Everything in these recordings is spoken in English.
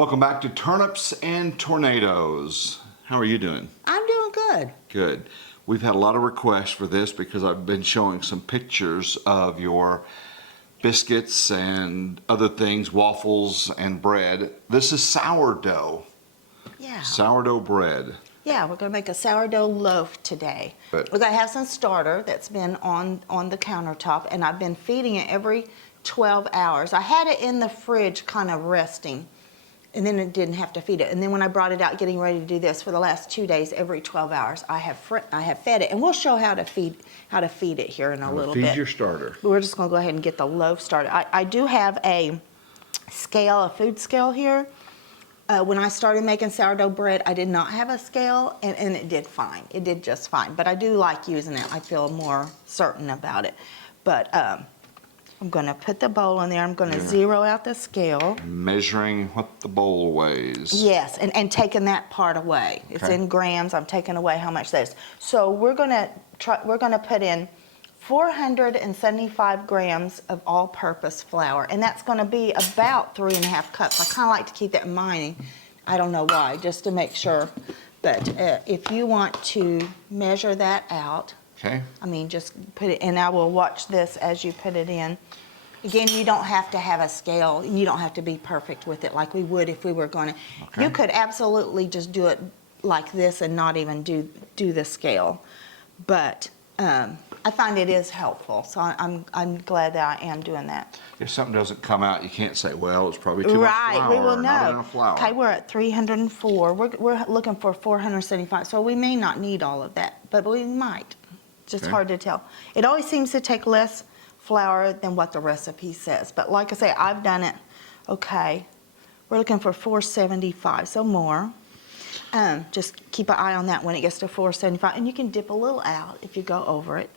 Welcome back to Turnips and Tornadoes. How are you doing? I'm doing good. Good. We've had a lot of requests for this because I've been showing some pictures of your biscuits and other things, waffles and bread. This is sourdough. Yeah. Sourdough bread. Yeah, we're going to make a sourdough loaf today. We're going to have some starter that's been on the countertop, and I've been feeding it every 12 hours. I had it in the fridge kind of resting, and then it didn't have to feed it. And then when I brought it out getting ready to do this for the last 2 days, every 12 hours, I have fed it. And we'll show how to feed it here in a little bit. Feed your starter. But we're just going to go ahead and get the loaf started. I do have a food scale here. When I started making sourdough bread, I did not have a scale, and it did fine. It did just fine. But I do like using it. I feel more certain about it. But I'm going to put the bowl in there. I'm going to zero out the scale. Measuring what the bowl weighs. Yes, and taking that part away. Okay. It's in grams. I'm taking away how much that is. So we're going to put in 475 grams of all-purpose flour, and that's going to be about 3.5 cups. I kind of like to keep that in mind. I don't know why, just to make sure. But if you want to measure that out, okay. I mean, just put it, and I will watch this as you put it in. Again, you don't have to have a scale. You don't have to be perfect with it like we would if we were going to. Okay. You could absolutely just do it like this and not even do the scale. But I find it is helpful, so I'm glad that I am doing that. If something doesn't come out, you can't say, well, it's probably too much flour. Right, we will know. Not enough flour. Okay, we're at 304. We're looking for 475, so we may not need all of that, but we might. Just hard to tell. It always seems to take less flour than what the recipe says, but like I say, I've done it. Okay, we're looking for 475, so more. Just keep an eye on that when it gets to 475, and you can dip a little out if you go over it.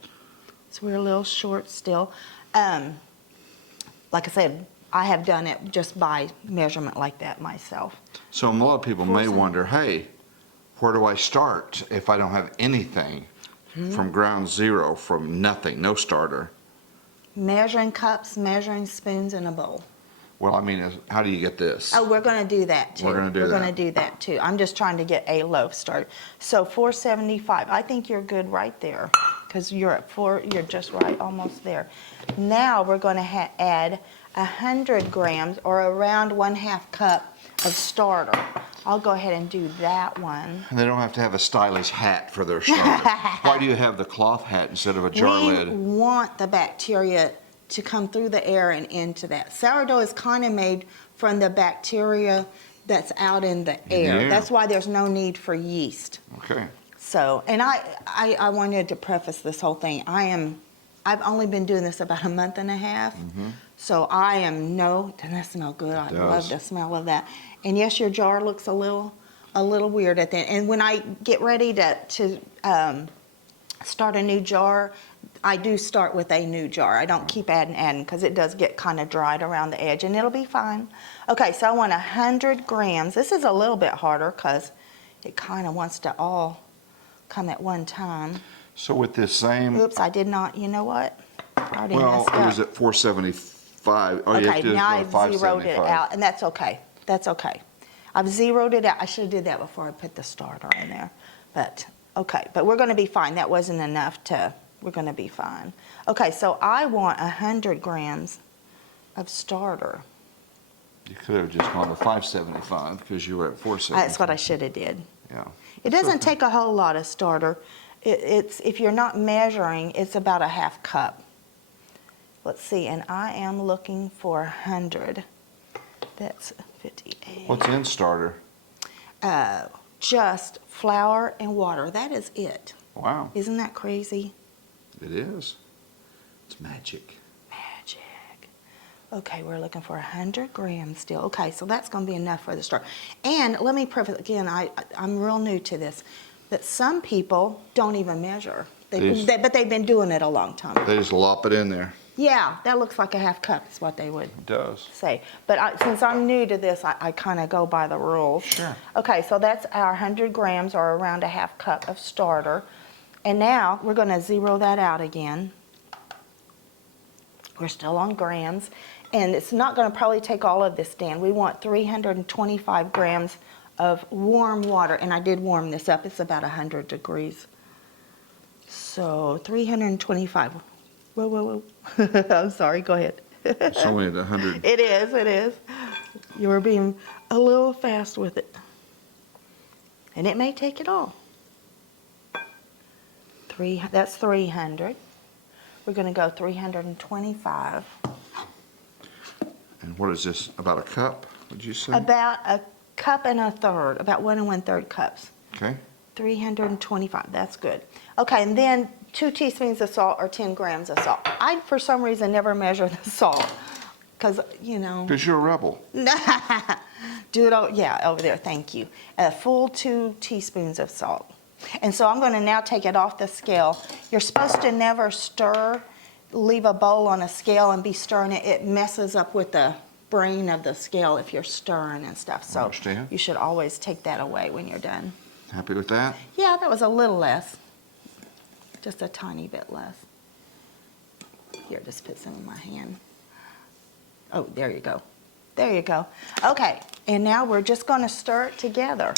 So we're a little short still. Like I said, I have done it just by measurement like that myself. So a lot of people may wonder, hey, where do I start if I don't have anything from ground zero, from nothing, no starter? Measuring cups, measuring spoons, and a bowl. Well, I mean, how do you get this? Oh, we're going to do that too. We're going to do that too. I'm just trying to get a loaf started. So 475. I think you're good right there because you're at 4. You're just right, almost there. Now we're going to add 100 grams or around 1/2 cup of starter. I'll go ahead and do that one. And they don't have to have a stylish hat for their starter. Why do you have the cloth hat instead of a jar lid? We want the bacteria to come through the air and into that. Sourdough is kind of made from the bacteria that's out in the air. That's why there's no need for yeast. Okay. So, and I wanted to preface this whole thing. I've only been doing this about a month and a half. So I am doesn't that smell good? I love the smell of that. And yes, your jar looks a little weird at the end. And when I get ready to start a new jar, I do start with a new jar. I don't keep adding because it does get kind of dried around the edge, and it'll be fine. Okay, so I want 100 grams. This is a little bit harder because it kind of wants to all come at one time. So with this same... Oops, I did not, you know what? I already well, messed up. it was at 475. Oh, okay, now I've 575. zeroed it out, and that's okay. That's okay. I've zeroed it out. I should have did that before I put the starter in there. But, okay, but we're going to be fine. That wasn't enough to... We're going to be fine. Okay, so I want 100 grams of starter. You could have just gone to 575 because you were at 475. That's what I should have did. Yeah. It doesn't take a whole lot of starter. It's if you're not measuring, it's about 1/2 cup. Let's see, and I am looking for 100. That's 58. What's in starter? Just flour and water. That is it. Wow. Isn't that crazy? It is. It's magic. Magic. Okay, we're looking for 100 grams still. Okay, so that's going to be enough for the start. And let me preface again, I'm real new to this, that some people don't even measure. But they've been doing it a long time. They just lop it in there. Yeah, that looks like 1/2 cup is what they would say. But since I'm new to this, I kind of go by the rules. Sure. Okay, so that's our 100 grams or around 1/2 cup of starter. And now we're going to zero that out again. We're still on grams. and it's not going to probably take all of this, Dan. We want 325 grams of warm water, and I did warm this up. It's about 100 degrees. So 325. Whoa, whoa, whoa. I'm sorry, go ahead. It's only at 100. It is. You were being a little fast with it. And it may take it all. That's 300. We're going to go 325. And what is this, about a cup, would you say? About a cup and a third, about 1 1/3 cups. Okay. 325, that's good. Okay, and then 2 teaspoons of salt or 10 grams of salt. I, for some reason, never measure the salt because, you know. Because you're a rebel. Do it, over there, thank you. A full 2 teaspoons of salt. And so I'm going to now take it off the scale. You're supposed to never stir, leave a bowl on a scale and be stirring it. It messes up with the brain of the scale if you're stirring and stuff. So Understand. you should always take that away when you're done. Happy with that? Yeah, that was a little less. Just a tiny bit less. Here, just put some in my hand. Oh, there you go. There you go. Okay, and now we're just going to stir it together.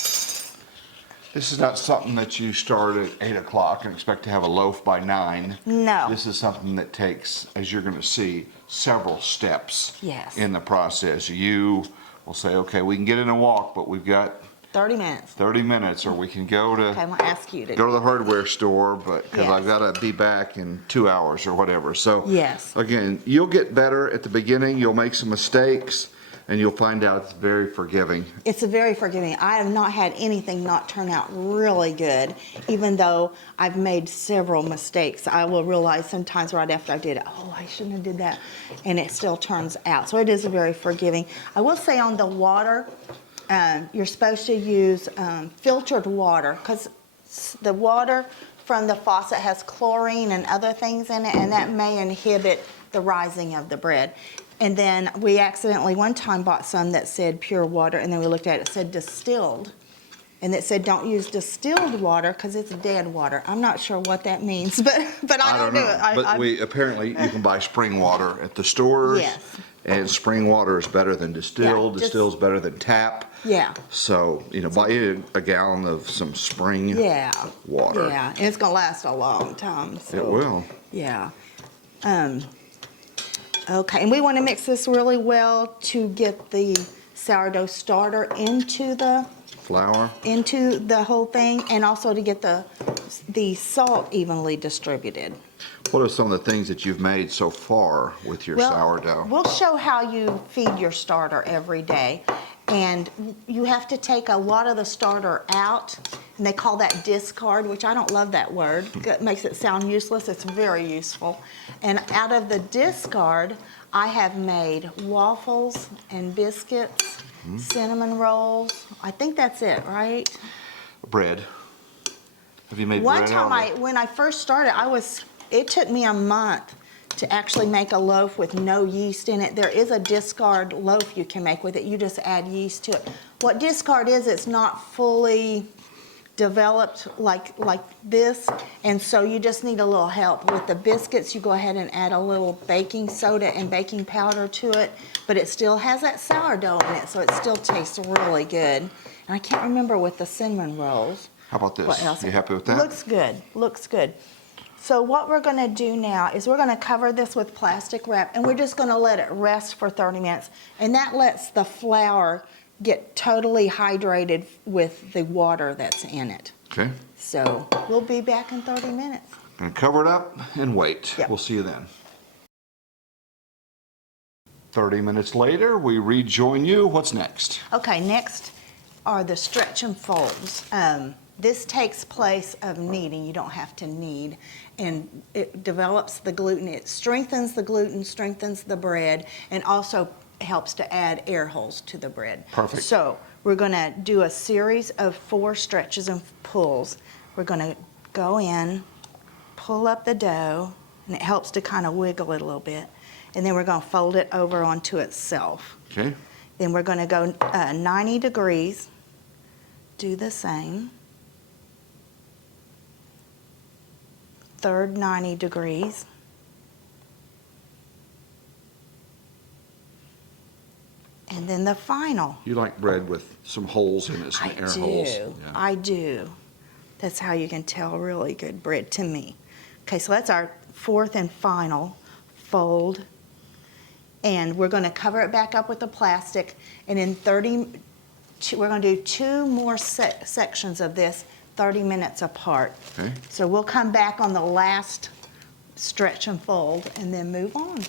This is not something that you start at 8 o'clock and expect to have a loaf by 9. No. This is something that takes, as you're going to see, several steps Yes. in the process. You will say, okay, we can get in and walk, but we've got 30 minutes. 30 minutes, or we can go to Okay, I'm going to ask you to. go to the hardware store, but because Yes. I've got to be back in 2 hours or whatever. So Yes. again, you'll get better at the beginning. You'll make some mistakes, and you'll find out it's very forgiving. It's a very forgiving. I have not had anything not turn out really good, even though I've made several mistakes. I will realize sometimes right after I did it, oh, I shouldn't have did that, and it still turns out. So it is very forgiving. I will say on the water, you're supposed to use filtered water because the water from the faucet has chlorine and other things in it, and that may inhibit the rising of the bread. And then we accidentally one time bought some that said pure water, and then we looked at it, it said distilled. And it said don't use distilled water because it's dead water. I'm not sure what that means, but I don't do know. it. But we apparently you can buy spring water at the stores. Yes. And spring water is better than distilled. Yeah, just- Distill's better than tap. Yeah. So, buy a gallon of some spring Yeah. water. Yeah, and it's going to last a long time. So. It will. Yeah. Okay, and we want to mix this really well to get the sourdough starter into the whole thing, and also to get the salt evenly distributed. What are some of the things that you've made so far with your sourdough? We'll show how you feed your starter every day. And you have to take a lot of the starter out, and they call that discard, which I don't love that word. It makes it sound useless. It's very useful. And out of the discard, I have made waffles and biscuits, cinnamon rolls. I think that's it, right? Bread. Have you made One bread time, out of it? when I first started, it took me a month to actually make a loaf with no yeast in it. There is a discard loaf you can make with it. You just add yeast to it. What discard is, it's not fully developed like this, and so you just need a little help. With the biscuits, you go ahead and add a little baking soda and baking powder to it, but it still has that sourdough in it, so it still tastes really good. And I can't remember with the cinnamon rolls. How about this? What else? You happy with that? Looks good, looks good. So what we're going to do now is we're going to cover this with plastic wrap, and we're just going to let it rest for 30 minutes. And that lets the flour get totally hydrated with the water that's in it. Okay. So we'll be back in 30 minutes. Gonna cover it up and wait. Yep. We'll see you then. 30 minutes later, we rejoin you. What's next? Okay, next are the stretch and folds. This takes place of kneading. You don't have to knead. And it develops the gluten. It strengthens the gluten, strengthens the bread, and also helps to add air holes to the bread. Perfect. So we're going to do a series of 4 stretches and pulls. We're going to go in, pull up the dough, and it helps to kind of wiggle it a little bit. And then we're going to fold it over onto itself. Okay. Then we're going to go 90 degrees, do the same. Third 90 degrees. And then the final. You like bread with some holes in it, some air holes. Yeah. I do. That's how you can tell really good bread to me. Okay, so that's our fourth and final fold. And we're going to cover it back up with the plastic. And in we're going to do 2 more sections of this, 30 minutes apart. Okay. So we'll come back on the last stretch and fold and then move on.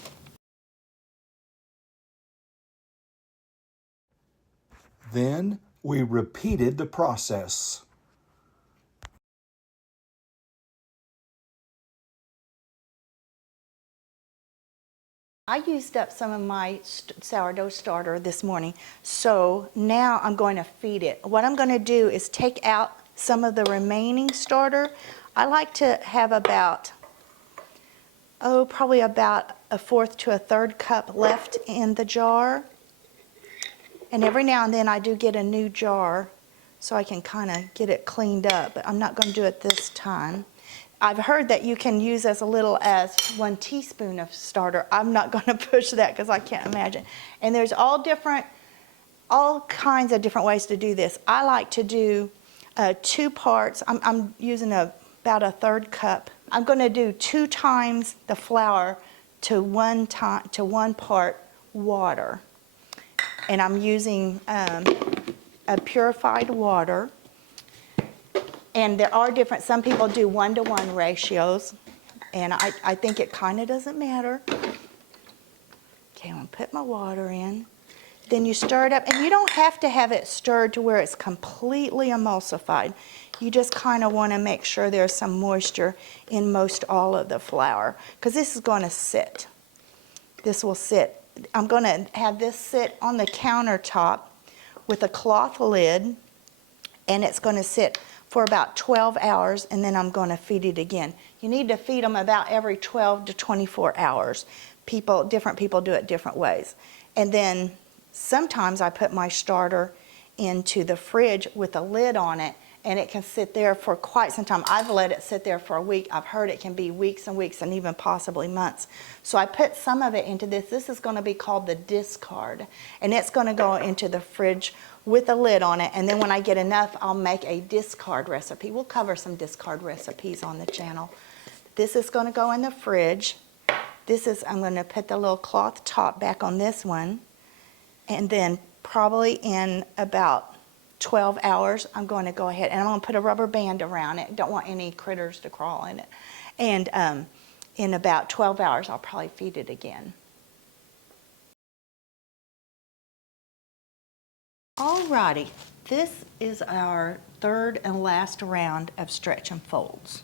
Then we repeated the process. I used up some of my sourdough starter this morning, so now I'm going to feed it. What I'm going to do is take out some of the remaining starter. I like to have about, probably about a 1/4 to a 1/3 cup left in the jar. And every now and then I do get a new jar so I can kind of get it cleaned up, but I'm not going to do it this time. I've heard that you can use as little as 1 teaspoon of starter. I'm not going to push that because I can't imagine. And there's all kinds of different ways to do this. I like to do 2 parts. I'm using about a 1/3 cup. I'm going to do 2 times the flour to 1 part water. And I'm using a purified water. And there are different, some people do 1-to-1 ratios, and I think it kind of doesn't matter. Okay, I'm going to put my water in. Then you stir it up, and you don't have to have it stirred to where it's completely emulsified. You just kind of want to make sure there's some moisture in most all of the flour, because this is going to sit. This will sit. I'm going to have this sit on the countertop with a cloth lid, and it's going to sit for about 12 hours, and then I'm going to feed it again. You need to feed them about every 12 to 24 hours. Different people do it different ways. And then sometimes I put my starter into the fridge with a lid on it, and it can sit there for quite some time. I've let it sit there for a week. I've heard it can be weeks and weeks and even possibly months. So I put some of it into this. This is going to be called the discard, and it's going to go into the fridge with a lid on it, and then when I get enough, I'll make a discard recipe. We'll cover some discard recipes on the channel. This is going to go in the fridge. I'm going to put the little cloth top back on this one, and then probably in about 12 hours, I'm going to go ahead and I'm going to put a rubber band around it. Don't want any critters to crawl in it. And in about 12 hours, I'll probably feed it again. Alrighty, this is our 3rd and last round of stretch and folds.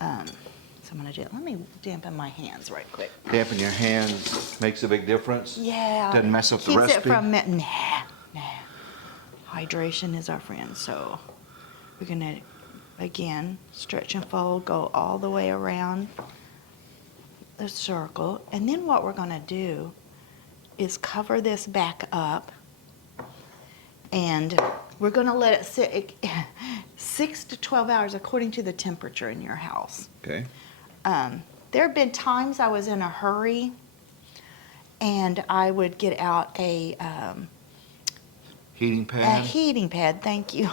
So I'm going to do it. Let me dampen my hands right quick. Dampen your hands makes a big difference? Yeah. Doesn't mess up the recipe? Keeps it from, nah. Hydration is our friend. So we're going to, again, stretch and fold, go all the way around the circle. And then what we're going to do is cover this back up. And we're going to let it sit 6 to 12 hours according to the temperature in your house. Okay. There have been times I was in a hurry and I would get out a Heating pad? A heating pad, thank you.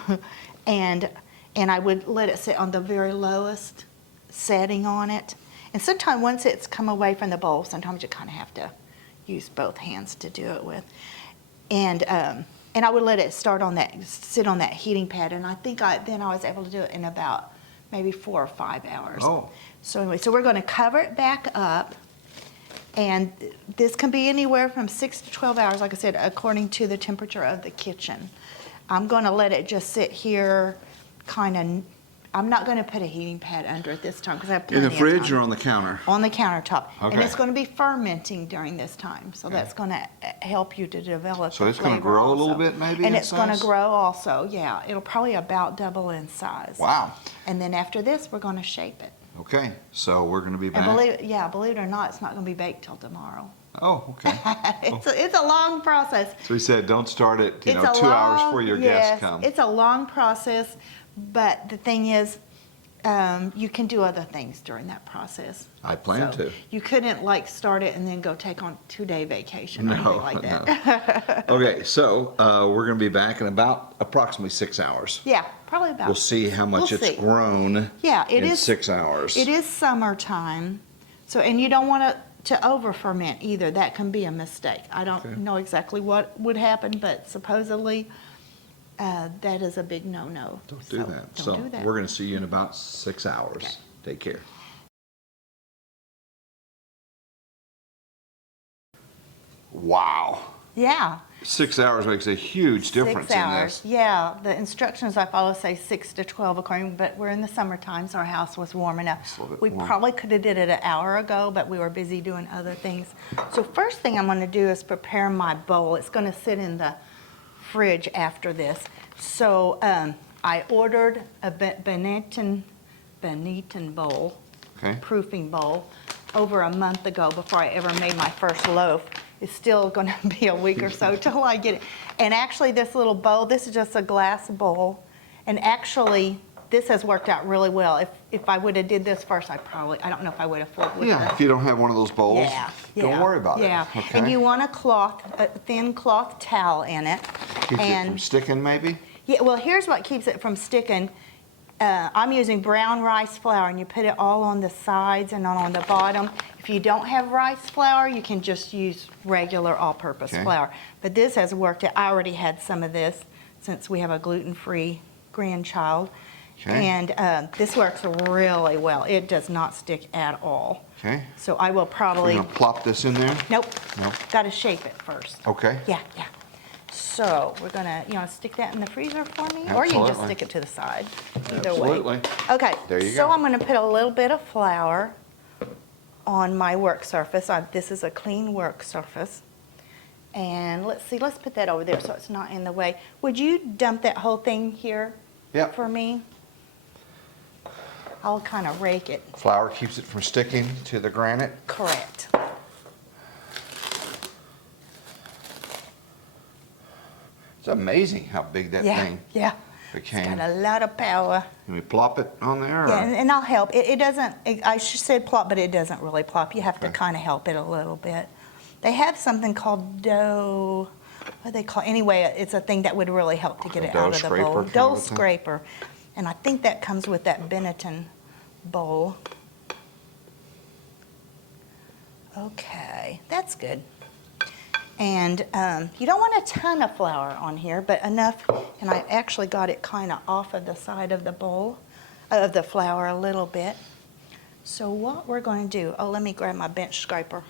And I would let it sit on the very lowest setting on it. And sometimes once it's come away from the bowl, sometimes you kind of have to use both hands to do it with. And I would let it sit on that heating pad, and I think then I was able to do it in about maybe 4 or 5 hours. Oh. So anyway, so we're going to cover it back up, and this can be anywhere from 6 to 12 hours, like I said, according to the temperature of the kitchen. I'm going to let it just sit here, I'm not going to put a heating pad under it this time because I have plenty In of the fridge time. or on the counter? On the countertop. Okay. And it's going to be fermenting during this time. So that's going to help you to develop So the it's going to flavor grow a also. little bit maybe And in it's going to size? grow also, yeah. It'll probably about double in size. Wow. And then after this, we're going to shape it. Okay, so we're going to be back. And believe it or not, it's not going to be baked till tomorrow. Oh, okay. It's a long process. So we said don't start it, It's 2 hours before your guests come. It's a long process, but the thing is, You can do other things during that process. I plan So to. You couldn't like start it and then go take on 2-day vacation or anything like that. Okay, so we're going to be back in about approximately 6 hours. Yeah, probably about. We'll see how much We'll it's see. grown Yeah, it in is. 6 hours. It is summertime, so and you don't want to over ferment either. That can be a mistake. I don't Okay. know exactly what would happen, but supposedly that is a big no-no. Don't do So that. Don't So do that. we're going to see you in about 6 hours. Okay. Take care. Wow. Yeah. 6 hours makes a huge difference 6 hours. in this. Yeah, the instructions I follow say 6 to 12 according, but we're in the summertime, so our house was warm enough. It's a little bit We warm. probably could have did it an hour ago, but we were busy doing other things. So first thing I'm going to do is prepare my bowl. It's going to sit in the fridge after this. So I ordered a Benetton bowl, Okay. proofing bowl, over a month ago before I ever made my first loaf. It's still going to be a week or so till I get it. And actually this little bowl, this is just a glass bowl. And actually this has worked out really well. If I would have did this first, I don't know if I would have fooled with Yeah, the- if you don't have one of those bowls, yeah, don't yeah, worry about yeah. it. Okay. And you want a thin cloth towel in it. Keeps it and from sticking maybe? yeah, well, here's what keeps it from sticking. I'm using brown rice flour, and you put it all on the sides and on the bottom. If you don't have rice flour, you can just use regular all-purpose Okay. flour. But this has worked. I already had some of this since we have a gluten-free grandchild. Okay. And this works really well. It does not stick at all. Okay. So I will We're probably, going to plop this in there? nope, No. got to shape it first. Okay. Yeah, yeah. So we're gonna, stick that in the freezer for me? Or you can just Absolutely. stick it to the side, either Absolutely. way. Okay, There you so go. I'm gonna put a little bit of flour on my work surface. This is a clean work surface. And let's see, let's put that over there so it's not in the way. Would you dump that whole thing here Yep. for me? I'll kind of rake it. Flour keeps it from sticking to the granite. Correct. It's amazing how big that Yeah, thing yeah. became. It's got a lot of power. Can we plop it on there? Or? Yeah, and I'll help. It doesn't, I said plop, but it doesn't really plop. You have to Okay. kind of help it a little bit. They have something called dough, what do they call, anyway, it's a thing that would really help to get A it dough out of the scraper bowl. kind of Dough a thing? scraper. And I think that comes with that Benetton bowl. Okay, that's good. And you don't want a ton of flour on here, but enough, and I actually got it kind of off of the side of the bowl, of the flour a little bit. So what we're going to do, let me grab my bench scraper.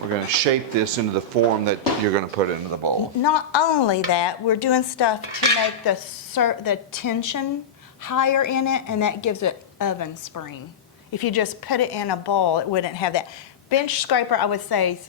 We're going to shape this into the form that you're going to put into the bowl. Not only that, we're doing stuff to make the tension higher in it, and that gives it oven spring. If you just put it in a bowl, it wouldn't have that. Bench scraper, I would say, is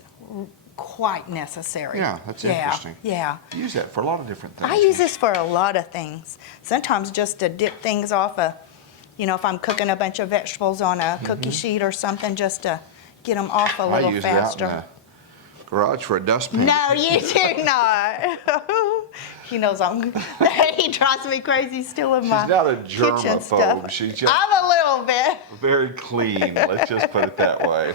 quite necessary. Yeah, that's interesting. Yeah. You use that for a lot of different things. I use this for a lot of things. Sometimes just to dip things off if I'm cooking a bunch of vegetables on a cookie sheet or something, just to get them off a I little use faster. it out in the garage for a dustpan. No, you do not. He knows he drives me crazy stealing my She's not a kitchen germaphobe. stuff. She's just I'm a little bit. very clean. Let's just put it that way.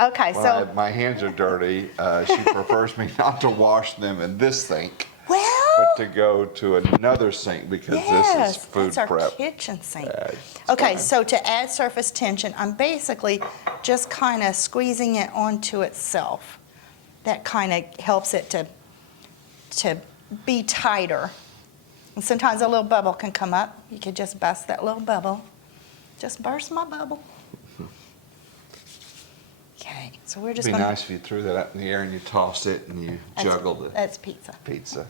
Okay, so, My hands are dirty. She prefers me not to wash them in this sink, but well, to go to another sink because this yes, is food that's our prep. kitchen sink. It's Okay, fine. so to add surface tension, I'm basically just kind of squeezing it onto itself. That kind of helps it to be tighter. And sometimes a little bubble can come up. You could just bust that little bubble. Just burst my bubble. Okay, so we're It'd just be going nice if you threw that up in the air and you tossed it and you juggled it. That's pizza. Pizza.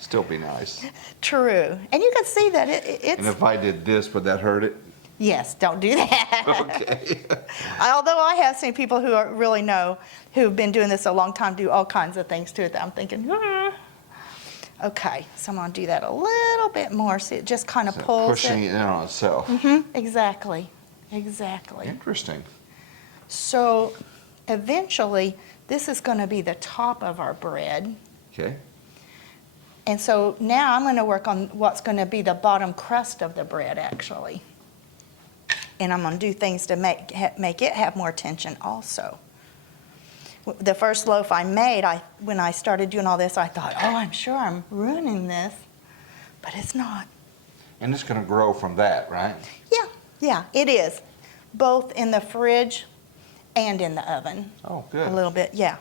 Still be nice. True. And you can see that it's... And if I did this, would that hurt it? Yes, don't do that. Okay. Although I have seen people who really know, who've been doing this a long time, do all kinds of things to it that I'm thinking, "Ah." Okay, so I'm going to do that a little bit more so it just kind of pulls Pushing it. it in on itself. Exactly, exactly. Interesting. So eventually, this is going to be the top of our bread. Okay. And so now I'm going to work on what's going to be the bottom crust of the bread, actually. And I'm going to do things to make it have more tension also. The first loaf I made, when I started doing all this, I thought, oh, I'm sure I'm ruining this, but it's not. And it's going to grow from that, right? Yeah, it is. Both in the fridge and in the oven. Oh, good. A little bit, yeah.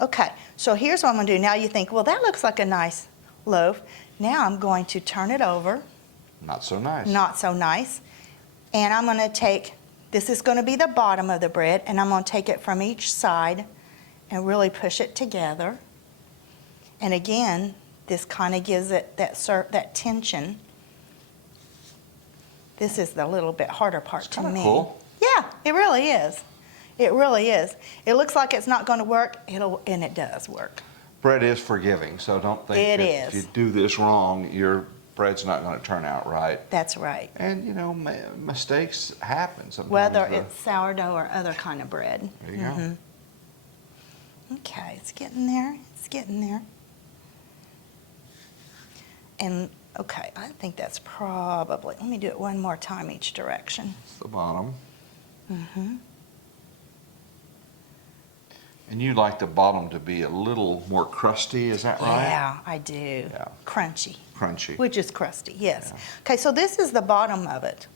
Okay, so here's what I'm going to do. Now you think, well, that looks like a nice loaf. Now I'm going to turn it over. Not so nice. Not so nice. And I'm going to take, this is going to be the bottom of the bread, and I'm going to take it from each side and really push it together. And again, this kind of gives it that tension. This is the little bit harder part to me. Cool. Yeah, it really is. It really is. It looks like it's not going to work, and it does work. Bread is forgiving, so don't think It that is. if you do this wrong, your bread's not going to turn out right. That's right. And, you know, mistakes happen sometimes. Whether it's sourdough or other kind of bread. There you go. Okay, it's getting there. It's getting there. And, okay, I think that's probably, let me do it one more time each direction. It's the bottom. Mm-hmm. And you like the bottom to be a little more crusty, is that right? Yeah, I do. Yeah. Crunchy. Crunchy. Which is crusty, yes. Yeah. Okay, so this is the bottom of it.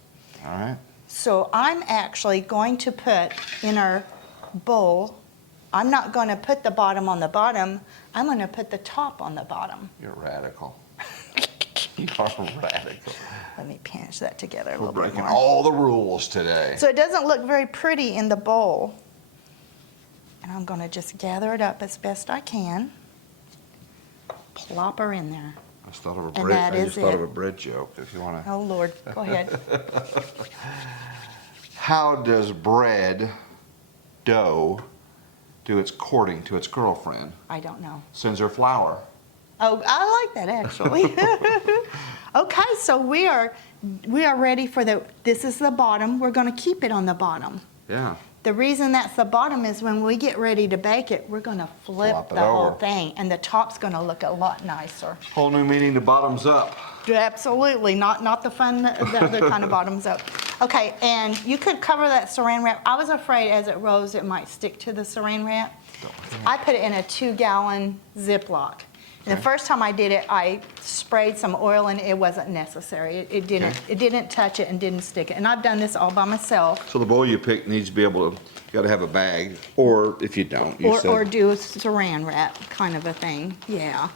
All right. So I'm actually going to put in our bowl, I'm not going to put the bottom on the bottom, I'm going to put the top on the bottom. You're radical. You are radical. Let me pinch that together a We're little bit breaking more. all the rules today. So it doesn't look very pretty in the bowl. And I'm going to just gather it up as best I can. Plop her in there. I just thought of a And bread. that I is just thought of it. a bread joke. If you want to. Oh, Lord. Go ahead. How does bread dough do its courting to its girlfriend? I don't know. Sends her flour. Oh, I like that, actually. Okay, so we are ready for this is the bottom. We're going to keep it on the bottom. Yeah. The reason that's the bottom is when we get ready to bake it, we're going to flip Flop it the whole over. thing, and the top's going to look a lot nicer. Whole new meaning to bottoms up. Absolutely, not the fun, the other kind of bottoms up. Okay, and you could cover that saran wrap. I was afraid as it rose it might stick to the saran wrap. I put it in a 2-gallon Ziploc. And the first time I did it, I sprayed some oil and it wasn't necessary. It didn't touch it and didn't stick it. And I've done this all by myself. So the bowl you pick needs to be able to, you got to have a bag, or if you don't, Or do a saran wrap kind of a thing. Yeah.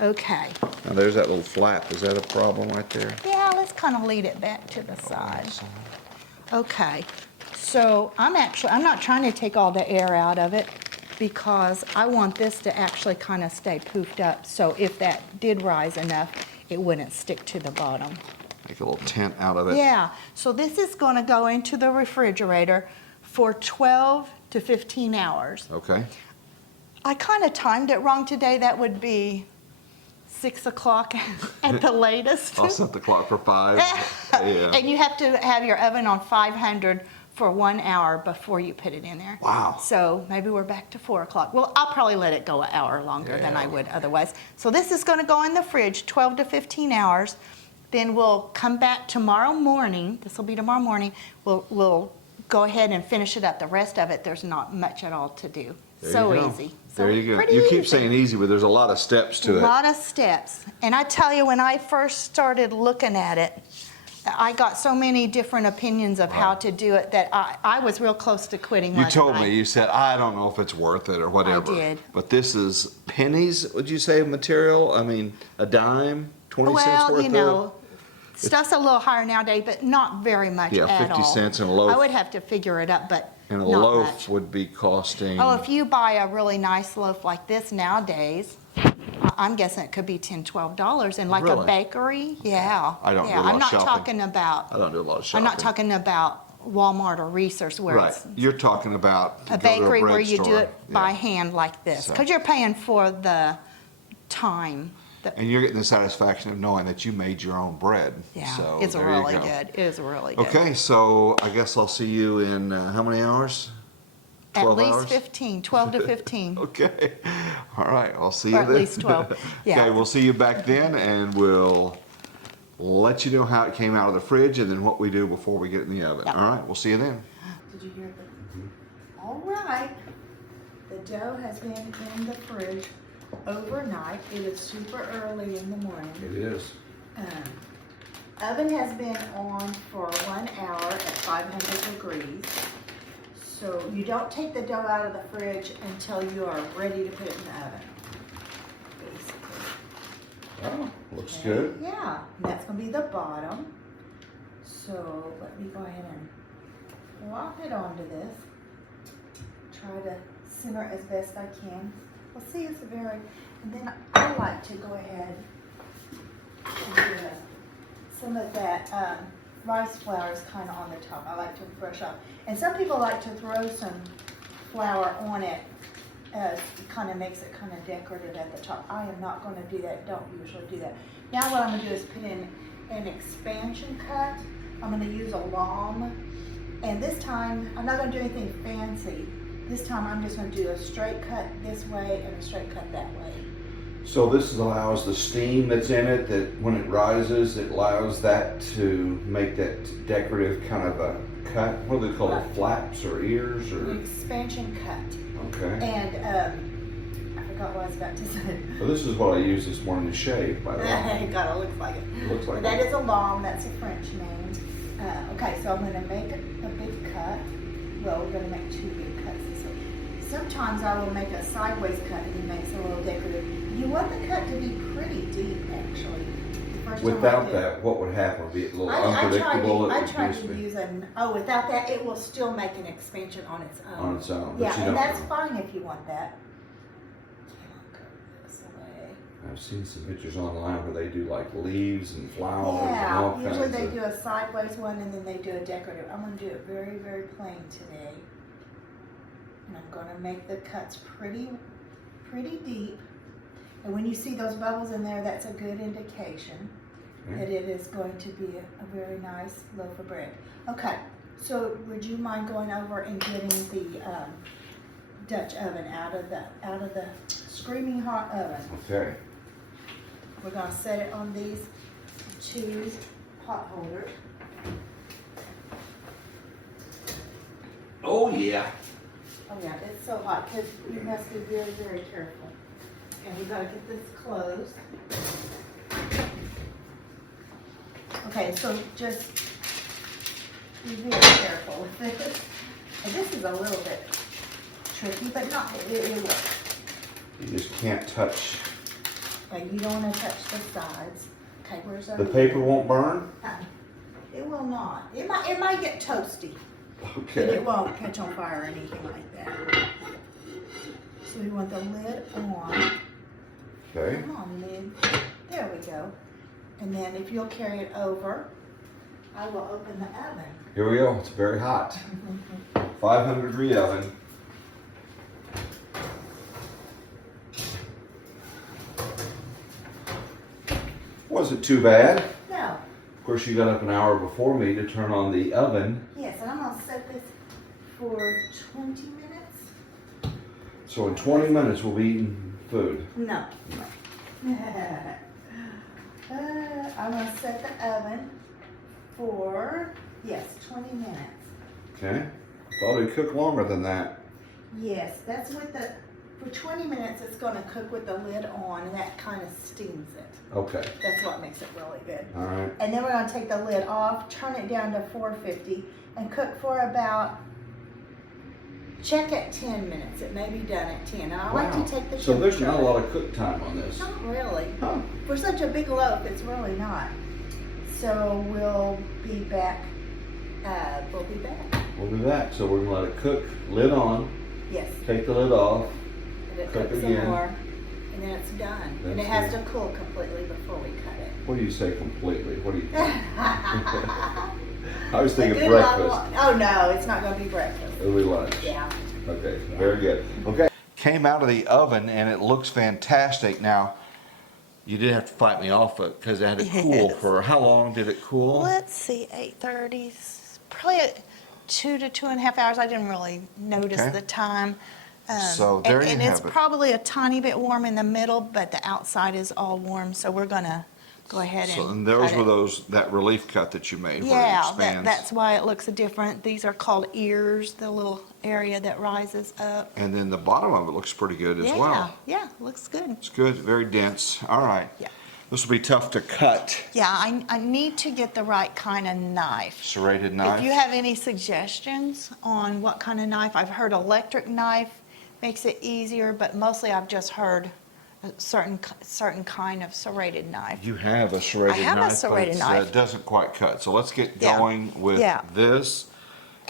Okay. Now there's that little flap. Is that a problem right there? Yeah, let's kind of lead it back to the side. Okay. So I'm not trying to take all the air out of it because I want this to actually kind of stay poofed up. So if that did rise enough, it wouldn't stick to the bottom. Make a little tent out of it. Yeah. So this is going to go into the refrigerator for 12 to 15 hours. Okay. I kind of timed it wrong today. That would be 6 o'clock at the latest. I'll set the clock for 5. Yeah. And you have to have your oven on 500 for 1 hour before you put it in there. Wow. So maybe we're back to 4 o'clock. Well, I'll probably let it go an hour longer than I would otherwise. So this is going to go in the fridge 12 to 15 hours. Then we'll come back tomorrow morning. This will be tomorrow morning. We'll go ahead and finish it up. The rest of it, there's not much at all to do. There you go. Easy. There you go. Pretty You keep easy. saying easy, but there's a lot of steps to A it. lot of steps. And I tell you, when I first started looking at it, I got so many different opinions of how to do it that I was real close to quitting. You told me, you said, I don't know if it's worth it or whatever. I did. But this is pennies, would you say, of material? I mean, a dime, 20 cents Well, worth you know, stuff's a little higher nowadays, but not very much Yeah, at 50 all. cents in a loaf. I would have to figure it up, but And a not loaf much. would be costing. Oh, if you buy a really nice loaf like this nowadays, I'm guessing it could be $10, $12. And like Really? a bakery, yeah. I don't do a yeah. lot I'm of not shopping. talking about. I don't do a lot of I'm shopping. not talking about Walmart or Resource where Right. it's You're talking about to a go to bakery bread where you do store. it by Yeah. hand like this. So- Because you're paying for the time. And you're getting the satisfaction of knowing that you made your own bread. Yeah, So it's there you really go. good. It is really good. Okay, so I guess I'll see you in how many hours? At 12 least hours? 15, 12 to 15. Okay. All right. I'll see you Or then. at least 12. Yeah. Okay. We'll see you back then, and we'll let you know how it came out of the fridge and then what we do before we get it in the oven. Yep. All right. We'll see you then. Did you hear that? All right. The dough has been in the fridge overnight. It is super early in the morning. It is. Oven has been on for 1 hour at 500 degrees. So you don't take the dough out of the fridge until you are ready to put it in the oven, basically. Oh, looks Okay, good. yeah, and that's gonna be the bottom. So let me go ahead and plop it onto this. Try to simmer as best I can. Well, see, it's very, and then I like to go ahead and do some of that rice flour is kind of on the top. I like to brush off. And some people like to throw some flour on it. It kind of makes it kind of decorative at the top. I am not going to do that. Don't usually do that. Now what I'm going to do is put in an expansion cut. I'm going to use a long. And this time, I'm not going to do anything fancy. This time I'm just going to do a straight cut this way and a straight cut that way. So this allows the steam that's in it, that when it rises, it allows that to make that decorative kind of a cut. What do they call it? Flaps or ears An or? expansion cut. Okay. And I forgot what I was about to say. Well, this is what I used this morning to shave, by the way. God, it looks like it. It looks like But that it. is a long, that's a French name. Okay, so I'm going to make a big cut. Well, we're going to make 2 big cuts this way. Sometimes I will make a sideways cut and it makes it a little decorative. You want the cut to be pretty deep, actually. The first time I Without did. that, what would happen? Would be a little I unpredictable. tried to use without that, it will still make an expansion on its own. On its own, but Yeah, you and don't that's know. fine if you want that. I'll go this way. I've seen some pictures online where they do like leaves and flowers and all Yeah, kinds usually they of. do a sideways one and then they do a decorative. I'm going to do it very, very plain today. And I'm going to make the cuts pretty deep. And when you see those bubbles in there, that's a good indication that it is going to be a very nice loaf of bread. Okay, so would you mind going over and getting the Dutch oven out of the screaming hot oven? Okay. We're going to set it on these 2 pot holders. Oh yeah. Oh yeah, it's so hot because you must be very, very careful. And we gotta get this closed. Okay, so just be very careful with this. And this is a little bit tricky, but not, it works. You just can't touch. Like you don't wanna touch the sides. Okay, where's our? The paper won't burn? It will not. It might get toasty. But Okay. it won't catch on fire or anything like that. So we want the lid on. Okay. Come on, lid. There we go. And then if you'll carry it over, I will open the oven. Here we go. It's very hot. 500 degree oven. Wasn't too bad. No. Of course, you got up an hour before me to turn on the oven. Yes, and I'm gonna set this for 20 minutes. So in 20 minutes, we'll be eating food. No. I'm gonna set the oven for, yes, 20 minutes. Okay. Thought it'd cook longer than that. Yes, that's with the, for 20 minutes it's gonna cook with the lid on and that kind of steams it. Okay. That's what makes it really good. All right. And then we're gonna take the lid off, turn it down to 450 and cook for about, check at 10 minutes. It may be done at 10. And I like to take the So there's not a temperature. lot of cook time on this. Not really. Huh. For such a big loaf, it's really not. So we'll be back. We'll be back. We'll do that. So we're gonna let it cook, lid on, Yes. take the lid off. And it Cook cooks some again. more. And then it's done. And it That's has good. to cool completely before we cut it. What do you say completely? What do you think? I I was thinking breakfast. Oh no, it's not gonna be breakfast. It'll be lunch. Yeah. Okay, very good. Okay. Came out of the oven and it looks fantastic. Now, you did have to fight me off it because it had to cool Yes. for, how long did it cool? Let's see, 8:30. Probably 2 to 2.5 hours. I didn't really notice Okay. the time. So there and, you and have it's it. probably a tiny bit warm in the middle, but the outside is all warm. So we're gonna go ahead So, and and those cut were it. that relief cut that you made where it Yeah, expands. that's why it looks different. These are called ears, the little area that rises up. And then the bottom of it looks pretty good as well. Yeah, looks good. It's good, very dense. All right. Yeah. This will be tough to cut. Yeah, I need to get the right kind of knife. Serrated knife. If you have any suggestions on what kind of knife, I've heard electric knife makes it easier, but mostly I've just heard a certain kind of serrated knife. You have a serrated I have a knife, serrated but knife. it doesn't quite cut. So let's get Yeah. going with Yeah. this.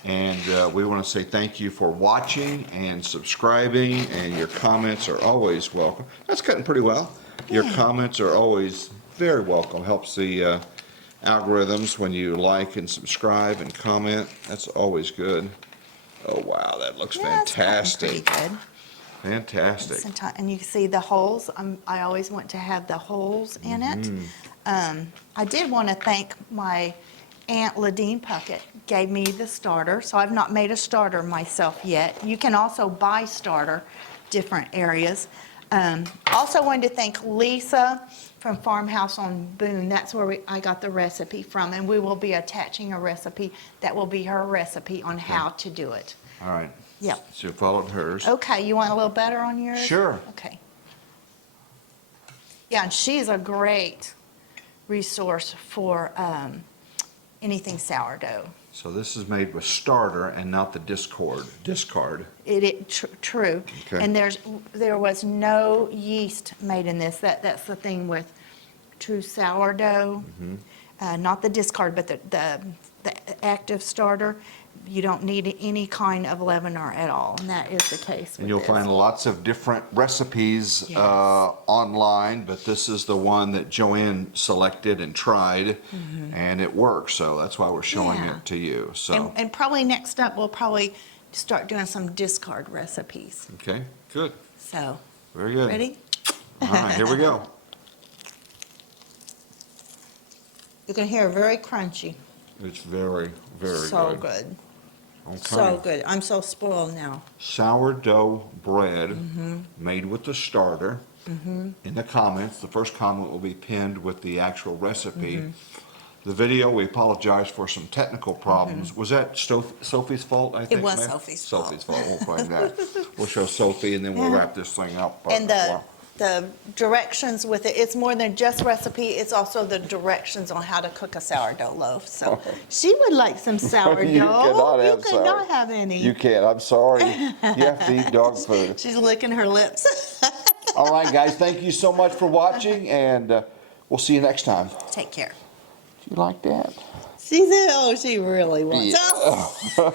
And we want to say thank you for watching and subscribing, and your comments are always welcome. That's cutting pretty well. Your Yeah. comments are always very welcome. Helps the algorithms when you like and subscribe and comment. That's always good. Oh wow, that looks Yeah, it's cutting fantastic. pretty good. Fantastic. And you can see the holes. I always want to have the holes in it. I did want to thank my Aunt Ladine Puckett, gave me the starter. So I've not made a starter myself yet. You can also buy starter, different areas. Also wanted to thank Lisa from Farmhouse on Boone. That's where I got the recipe from, and we will be attaching a recipe that will be her recipe on how to do it. All right. Yep. So you followed hers. Okay, you want a little butter on yours? Sure. Okay. Yeah, and she's a great resource for anything sourdough. So this is made with starter and not the discard. True. Okay. And there was no yeast made in this. That's the thing with true sourdough. Not the discard, but the active starter. You don't need any kind of leavener at all, and that is the case with And you'll this. find lots of different recipes Yes. online, but this is the one that Joanne selected and tried, and it works. So that's why we're showing Yeah. it to you. So, And probably next up, we'll probably start doing some discard recipes. okay, good. So, Very good. ready? All right, here we go. You can hear very crunchy. It's very, very So good. good. Okay. So good. I'm so spoiled now. Sourdough bread Mm-hmm. made with the starter. In the comments, the first comment will be pinned with the actual recipe. Mm-hmm. The video, we apologize for some technical problems. Was that Sophie's fault, I think? was ma'am? Sophie's fault. Sophie's fault, we'll find that. We'll show Sophie and then we'll Yeah. wrap this thing up. And the directions with it, it's more than just recipe, it's also the directions on how to cook a sourdough loaf. So she would like some sourdough. cannot have You cannot have any. You can't, I'm sorry. You have to eat dog food. She's licking her lips. All right, guys, thank you so much for watching, and we'll see you next time. Take care. Do you like that? She said, oh, she really wants. Yeah.